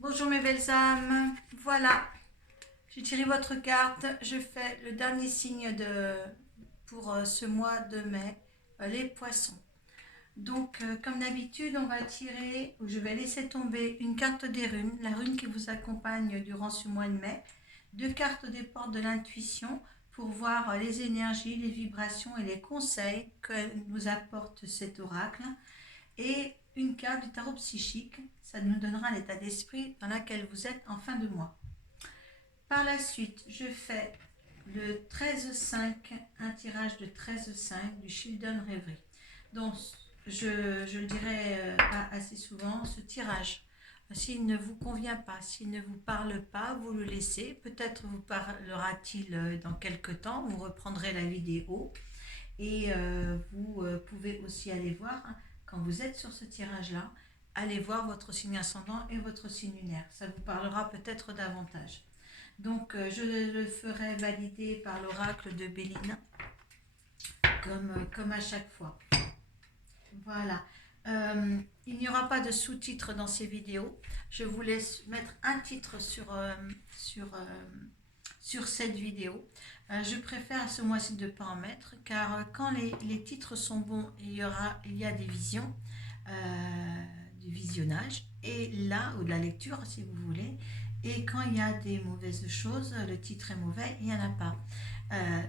Bonjour mes belles âmes, voilà, j'ai tiré votre carte, je fais le dernier signe pour ce mois de mai, les poissons. Donc comme d'habitude on va tirer, ou je vais laisser tomber une carte des runes, la rune qui vous accompagne durant ce mois de mai, deux cartes des portes de l'intuition pour voir les énergies, les vibrations et les conseils que nous apporte cet oracle, et une carte du tarot psychique. Ça nous donnera l'état d'esprit dans lequel vous êtes en fin de mois. Par la suite, je fais le 13-5, un tirage de 13-5 du Children Reverie. Donc, je le dirai pas assez souvent, ce tirage, s'il ne vous convient pas, s'il ne vous parle pas, vous le laissez. Peut-être vous parlera-t-il dans quelques temps, vous reprendrez la vidéo. Et vous pouvez aussi aller voir, hein, quand vous êtes sur ce tirage-là, allez voir votre signe ascendant et votre signe lunaire. Ça vous parlera peut-être davantage. Donc, je le ferai valider par l'oracle de Béline, comme à chaque fois. Voilà. Il n'y aura pas de sous-titres dans ces vidéos. Je vous laisse mettre un titre sur cette vidéo. Je préfère à ce mois-ci de ne pas en mettre, car quand les titres sont bons, il y a des visions, du visionnage, et là, ou de la lecture si vous voulez, et quand il y a des mauvaises choses, le titre est mauvais, il n'y en a pas.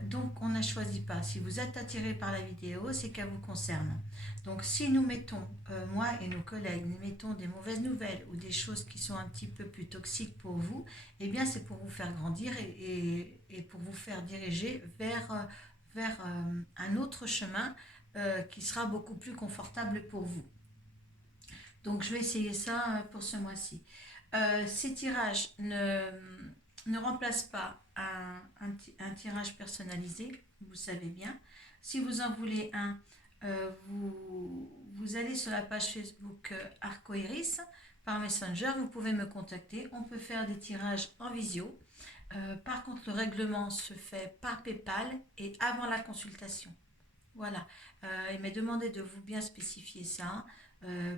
Donc on ne choisit pas. Si vous êtes attiré par la vidéo, c'est qu'elle vous concerne. Donc si nous mettons, moi et nos collègues, nous mettons des mauvaises nouvelles ou des choses qui sont un petit peu plus toxiques pour vous, eh bien c'est pour vous faire grandir et pour vous faire diriger vers un autre chemin qui sera beaucoup plus confortable pour vous. Donc je vais essayer ça pour ce mois-ci. Ces tirages ne remplacent pas un tirage personnalisé, vous savez bien. Si vous en voulez un, vous allez sur la page Facebook Arcoiris par Messenger, vous pouvez me contacter. On peut faire des tirages en visio. Par contre, le règlement se fait par PayPal et avant la consultation. Voilà. Il m'est demandé de vous bien spécifier ça.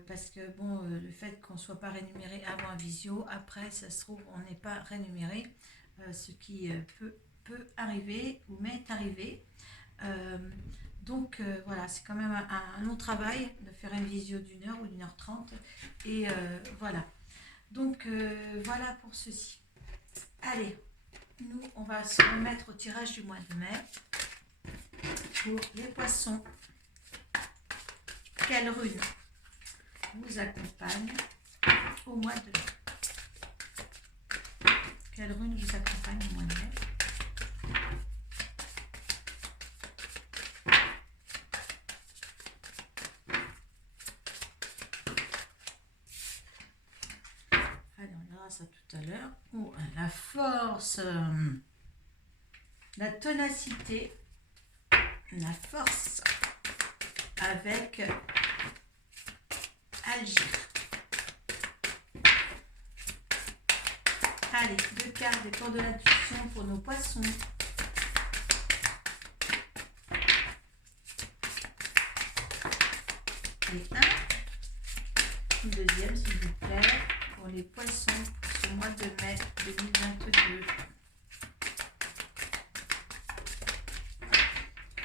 Parce que bon, le fait qu'on ne soit pas rémunéré avant un visio, après ça se trouve on n'est pas rémunéré, ce qui peut arriver ou m'est arrivé. Euh, donc voilà, c'est quand même un long travail de faire une visio d'une heure ou d'une heure trente. Et voilà. Donc voilà pour ceci. Allez, nous on va se remettre au tirage du mois de mai pour les poissons. Quelle rune vous accompagne au mois de mai? Quelle rune vous accompagne au mois de mai? Alors, on verra ça tout à l'heure. Oh, la force, la ténacité, la force avec Algir. Allez, deux cartes des portes de l'intuition pour nos poissons. Et un deuxième, s'il vous plaît, pour les poissons pour ce mois de mai 2022.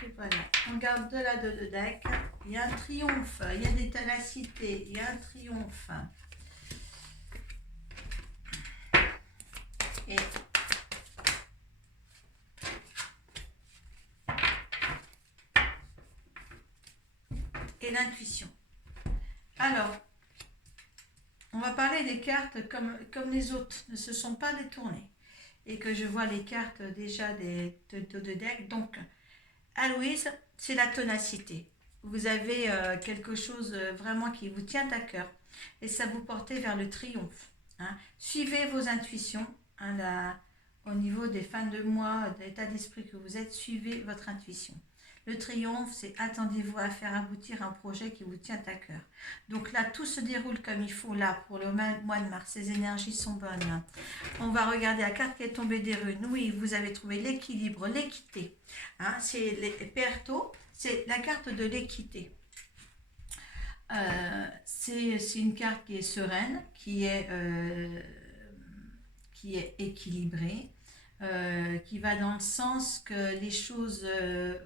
Et voilà, on garde de la de deck. Il y a un triomphe, il y a des ténacités, il y a un triomphe. Et l'intuition. Alors, on va parler des cartes comme les autres ne se sont pas détournées et que je vois les cartes déjà de deck. Donc, Aloïse, c'est la ténacité. Vous avez quelque chose vraiment qui vous tient à cœur et ça vous portait vers le triomphe. Hein. Suivez vos intuitions, hein, au niveau des fins de mois, de l'état d'esprit que vous êtes, suivez votre intuition. Le triomphe, c'est attendez-vous à faire aboutir un projet qui vous tient à cœur. Donc là, tout se déroule comme il faut là pour le mois de mars. Les énergies sont bonnes. On va regarder la carte qui est tombée des runes. Oui, vous avez trouvé l'équilibre, l'équité. Hein, c'est les Perto, c'est la carte de l'équité. C'est une carte qui est sereine, qui est équilibrée, qui va dans le sens que les choses,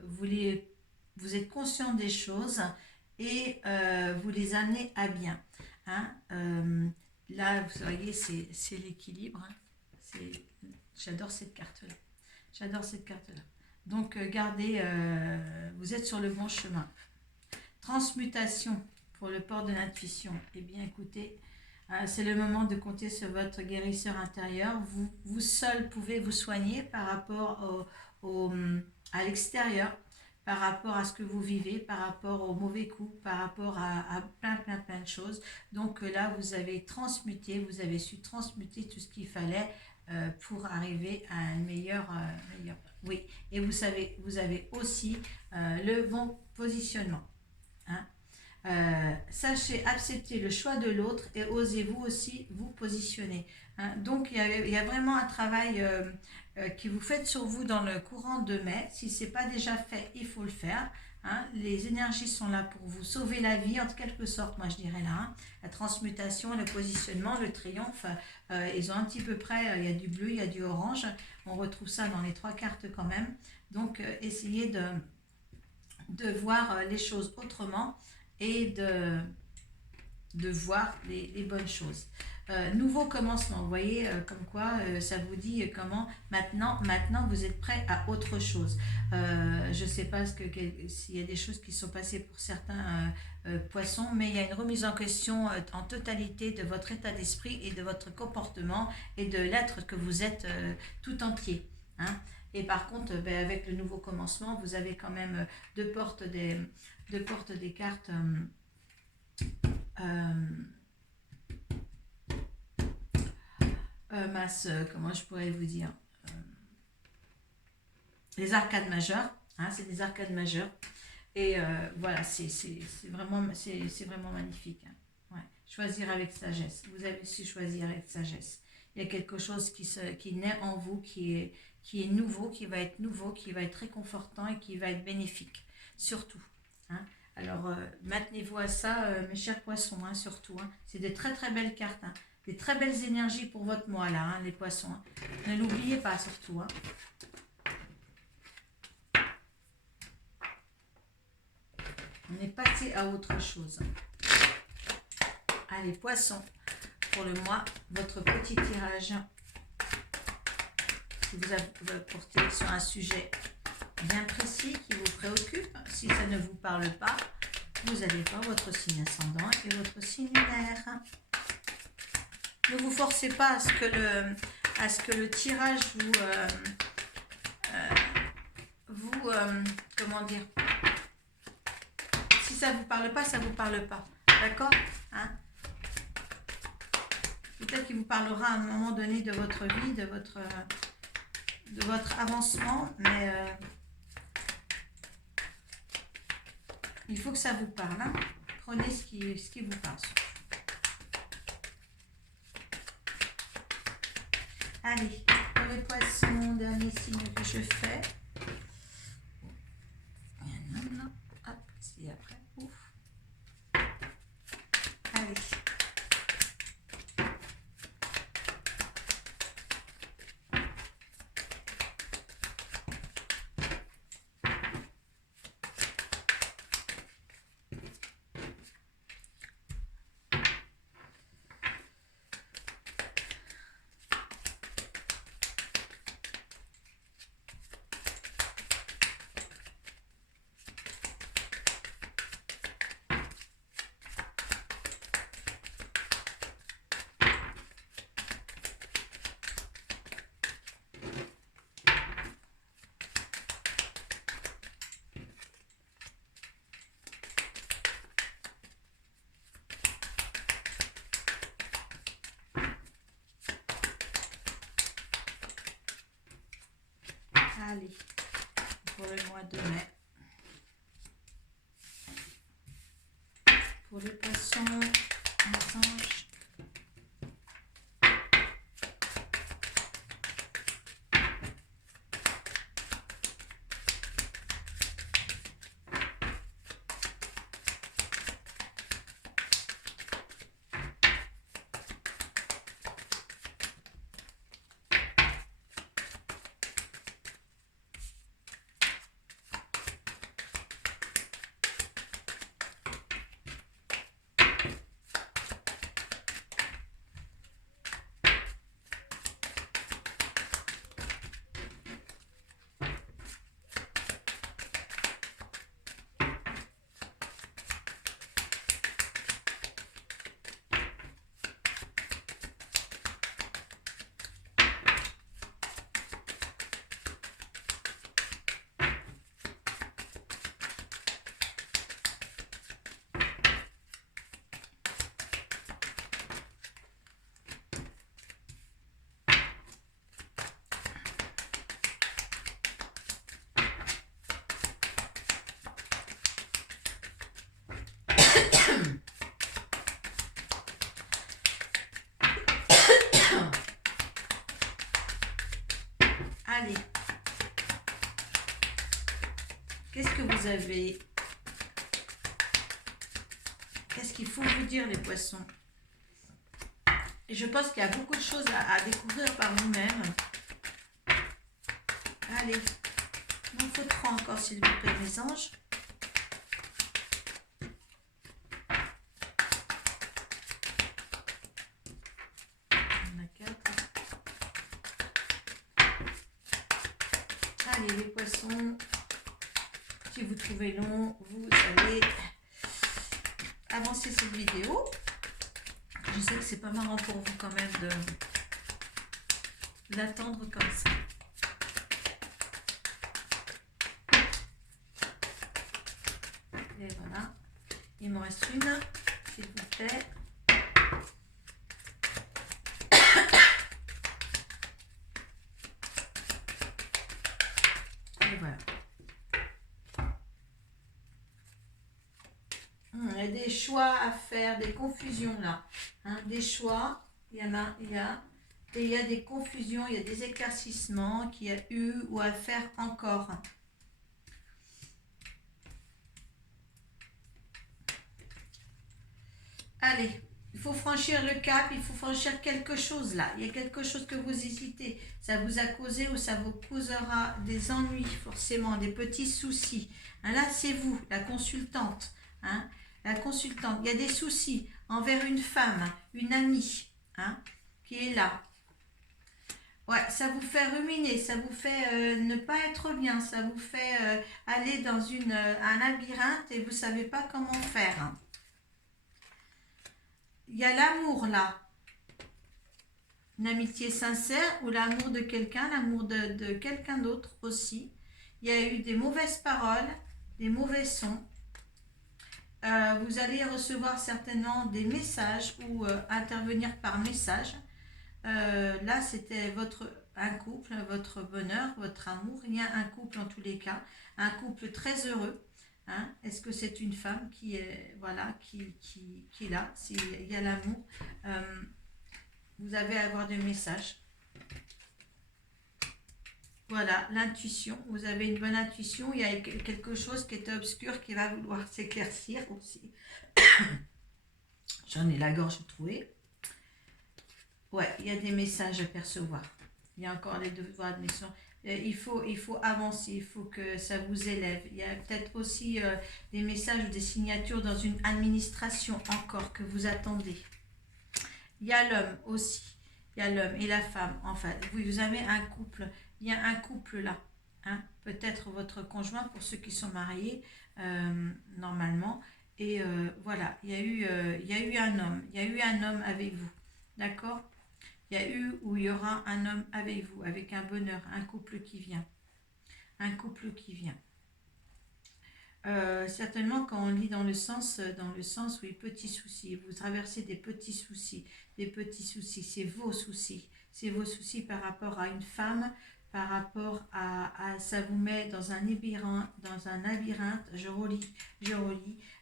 vous êtes conscient des choses et vous les amenez à bien. Hein. Là, vous voyez, c'est l'équilibre. Hein. J'adore cette carte-là. J'adore cette carte-là. Donc, gardez, vous êtes sur le bon chemin. Transmutation pour le port de l'intuition. Eh bien, écoutez, c'est le moment de compter sur votre guérisseur intérieur. Vous seul pouvez vous soigner par rapport à l'extérieur, par rapport à ce que vous vivez, par rapport aux mauvais coups, par rapport à plein de choses. Donc là, vous avez transmuté, vous avez su transmuter tout ce qu'il fallait pour arriver à un meilleur. Oui, et vous avez aussi le bon positionnement. Hein. Sachez accepter le choix de l'autre et osez-vous aussi vous positionner. Hein. Donc il y a vraiment un travail que vous faites sur vous dans le courant de mai. Si ce n'est pas déjà fait, il faut le faire. Hein. Les énergies sont là pour vous sauver la vie, en quelque sorte, moi je dirais là. Hein. La transmutation, le positionnement, le triomphe, ils ont un petit peu près, il y a du bleu, il y a du orange. On retrouve ça dans les 3 cartes quand même. Donc essayez de voir les choses autrement et de voir les bonnes choses. Nouveau commencement, vous voyez, comme quoi ça vous dit comment maintenant vous êtes prêt à autre chose. Je ne sais pas s'il y a des choses qui sont passées pour certains poissons, mais il y a une remise en question en totalité de votre état d'esprit et de votre comportement et de l'être que vous êtes tout entier. Hein. Et par contre, avec le nouveau commencement, vous avez quand même deux portes des cartes comment je pourrais vous dire, les arcades majeures, hein, c'est des arcades majeures et voilà, c'est vraiment magnifique. Hein. Ouais. Choisir avec sagesse, vous avez su choisir avec sagesse. Il y a quelque chose qui naît en vous, qui est nouveau, qui va être réconfortant et qui va être bénéfique, surtout. Hein. Alors, maintenez-vous à ça, mes chers poissons, hein, surtout. Hein. C'est de très très belles cartes, hein. Des très belles énergies pour votre mois, là, hein, les poissons. Hein. Ne l'oubliez pas, surtout. Hein. On est passé à autre chose. Allez, poissons, pour le mois, votre petit tirage. Si vous avez porté sur un sujet bien précis qui vous préoccupe, si ça ne vous parle pas, vous allez voir votre signe ascendant et votre signe lunaire. Ne vous forcez pas à ce que le tirage comment dire, si ça ne vous parle pas, ça ne vous parle pas. D'accord, hein? Peut-être qu'il vous parlera à un moment donné de votre vie, de votre avancement, mais il faut que ça vous parle. Hein. Prenez ce qui vous passe. Allez, pour les poissons, dernier signe que je fais. Hop, c'est après. Ouf. Allez. Allez, pour le mois de mai. Pour les poissons, les anges. Allez. Qu'est-ce que vous avez? Qu'est-ce qu'il faut vous dire, les poissons? Et je pense qu'il y a beaucoup de choses à découvrir par vous-même. Allez. Il m'en faut 3 encore, s'il vous plaît, mes anges. Allez, les poissons, si vous trouvez long, vous allez avancer cette vidéo. Je sais que c'est pas marrant pour vous quand même de l'attendre comme ça. Et voilà, il me reste une, s'il vous plaît. Et voilà. Il y a des choix à faire, des confusions là. Hein, des choix, il y a. Et il y a des confusions, il y a des éclaircissements qu'il y a eu ou à faire encore. Allez, il faut franchir le cap, il faut franchir quelque chose là. Il y a quelque chose que vous hésitez. Ça vous a causé ou ça vous causera des ennuis forcément, des petits soucis. Hein, là, c'est vous, la consultante. Hein, la consultante. Il y a des soucis envers une femme, une amie, hein, qui est là. Ouais, ça vous fait ruminer, ça vous fait ne pas être bien, ça vous fait aller dans un labyrinthe et vous ne savez pas comment faire. Hein. Il y a l'amour là, une amitié sincère ou l'amour de quelqu'un, l'amour de quelqu'un d'autre aussi. Il y a eu des mauvaises paroles, des mauvais sons. Vous allez recevoir certainement des messages ou intervenir par message. Là, c'était un couple, votre bonheur, votre amour. Il y a un couple en tous les cas, un couple très heureux. Hein. Est-ce que c'est une femme qui est voilà, qui est là? Il y a l'amour. Vous allez avoir des messages. Voilà, l'intuition. Vous avez une bonne intuition. Il y a quelque chose qui était obscur qui va vouloir s'éclaircir aussi. J'en ai la gorge trouée. Ouais, il y a des messages à percevoir. Il y a encore des devoirs de mission. Il faut avancer, il faut que ça vous élève. Il y a peut-être aussi des messages ou des signatures dans une administration encore que vous attendez. Il y a l'homme aussi. Il y a l'homme et la femme. Enfin, vous avez un couple. Il y a un couple là. Hein, peut-être votre conjoint pour ceux qui sont mariés, normalement. Et voilà, il y a eu un homme. Il y a eu un homme avec vous. D'accord ? Il y a eu ou il y aura un homme avec vous, avec un bonheur, un couple qui vient. Un couple qui vient. Certainement, quand on lit dans le sens, oui, petits soucis. Vous traversez des petits soucis. C'est vos soucis. C'est vos soucis par rapport à une femme, par rapport à ça vous met dans un labyrinthe, je relis,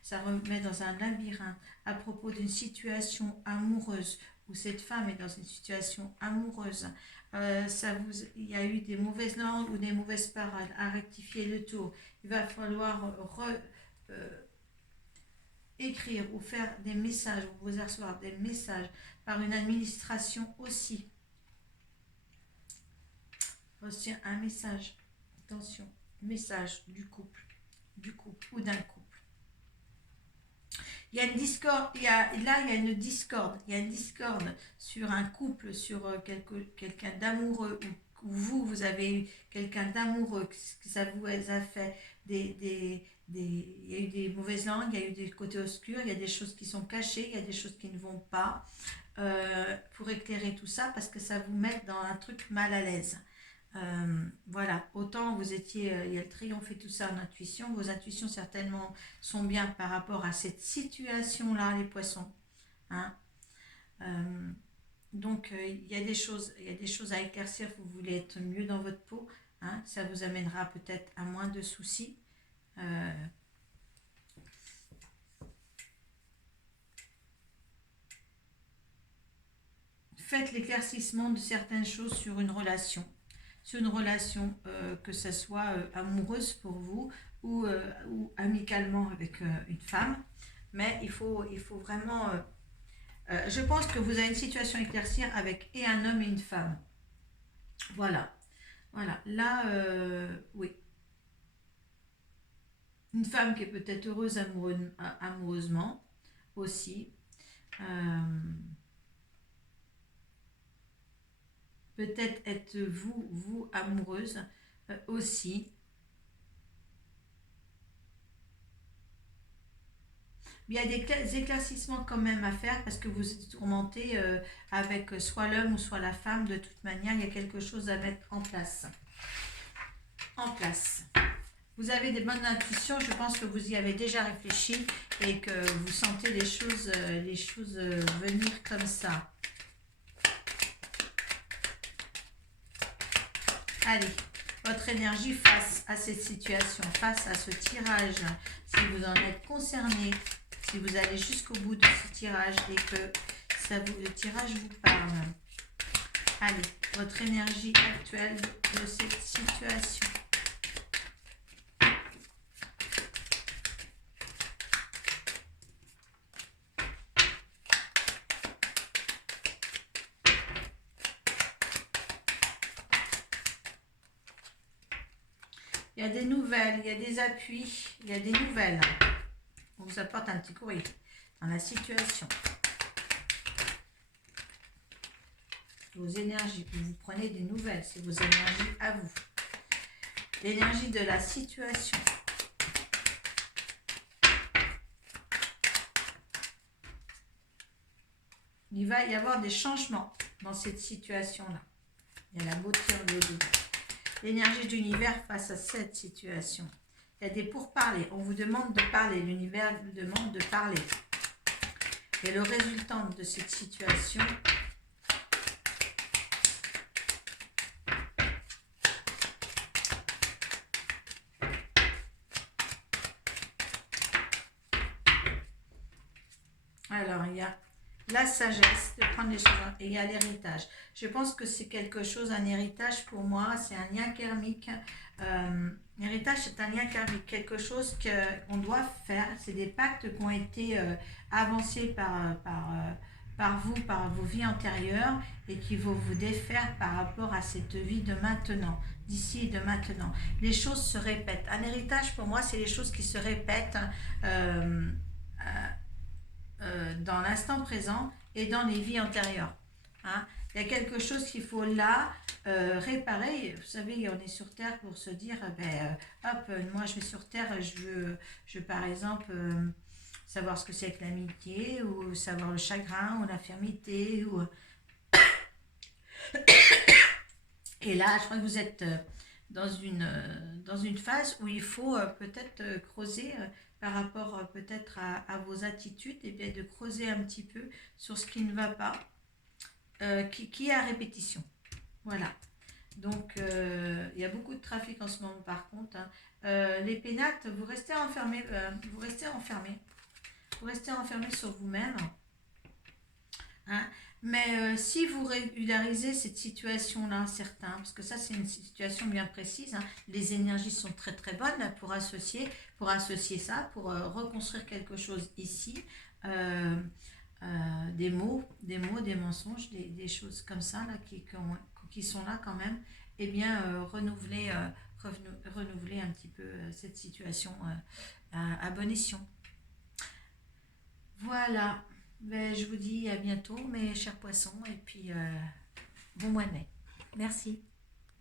ça remet dans un labyrinthe à propos d'une situation amoureuse où cette femme est dans une situation amoureuse. Il y a eu des mauvaises langues ou des mauvaises paroles à rectifier le tour. Il va falloir écrire ou faire des messages, ou vous recevoir des messages par une administration aussi. Reçu un message, attention, message du couple ou d'un couple. Il y a une discorde, il y a une discorde sur un couple, sur quelqu'un d'amoureux, ou vous avez eu quelqu'un d'amoureux, que ça vous a fait il y a eu des mauvaises langues, il y a eu des côtés obscurs, il y a des choses qui sont cachées, il y a des choses qui ne vont pas, pour éclairer tout ça, parce que ça vous met dans un truc mal à l'aise. Voilà, autant vous étiez, il y a le triomphe et tout ça en intuition, vos intuitions certainement sont bien par rapport à cette situation-là, les poissons. Hein. Donc il y a des choses à éclaircir, vous voulez être mieux dans votre peau, hein, ça vous amènera peut-être à moins de soucis. Faites l'éclaircissement de certaines choses sur une relation, sur une relation, que ce soit amoureuse pour vous ou amicalement avec une femme. Mais il faut vraiment... je pense que vous avez une situation à éclaircir avec et un homme et une femme. Voilà. Voilà. Là, oui. Une femme qui est peut-être heureuse amoureusement aussi. Euh, peut-être être vous amoureuse aussi. Mais il y a des éclaircissements quand même à faire parce que vous êtes tourmenté avec soit l'homme ou soit la femme. De toute manière, il y a quelque chose à mettre en place. En place. Vous avez des bonnes intuitions, je pense que vous y avez déjà réfléchi et que vous sentez les choses venir comme ça. Allez, votre énergie face à cette situation, face à ce tirage, si vous en êtes concerné, si vous allez jusqu'au bout de ce tirage et que le tirage vous parle. Allez, votre énergie actuelle de cette situation. Il y a des nouvelles, il y a des appuis, il y a des nouvelles. On vous apporte un petit courrier dans la situation. Vos énergies, vous prenez des nouvelles, c'est vos énergies à vous. L'énergie de la situation. Il va y avoir des changements dans cette situation-là. Il y a la beauté en l'eau. L'énergie d'univers face à cette situation. Il y a des pourparlers. On vous demande de parler. L'univers vous demande de parler. Et le résultat de cette situation. Alors, il y a la sagesse de prendre les choses et il y a l'héritage. Je pense que c'est quelque chose, un héritage pour moi, c'est un lien karmique. L'héritage, c'est un lien karmique, quelque chose qu'on doit faire. C'est des pactes qui ont été avancés par vous, par vos vies antérieures et qui vont vous défaire par rapport à cette vie de maintenant, d'ici et de maintenant. Les choses se répètent. Un héritage, pour moi, c'est les choses qui se répètent. Dans l'instant présent et dans les vies antérieures. Hein. Il y a quelque chose qu'il faut là réparer. Vous savez, on est sur Terre pour se dire, moi je vais sur Terre, je veux par exemple savoir ce que c'est que l'amitié, ou savoir le chagrin, ou l'infirmité, ou... Et là, je crois que vous êtes dans une phase où il faut peut-être creuser par rapport peut-être à vos attitudes, et bien de creuser un petit peu sur ce qui ne va pas, qui est à répétition. Voilà. Donc, il y a beaucoup de trafic en ce moment par contre. Hein. Les pénates, vous restez enfermés, vous restez enfermés sur vous-même. Hein. Mais si vous régularisez cette situation-là, certains, parce que ça c'est une situation bien précise, hein, les énergies sont très très bonnes pour associer ça, pour reconstruire quelque chose ici, des mots, des mensonges, des choses comme ça là, qui sont là quand même, et bien renouveler un petit peu cette situation à bon escient. Voilà. Ben, je vous dis à bientôt, mes chers poissons, et puis bon mois de mai. Merci.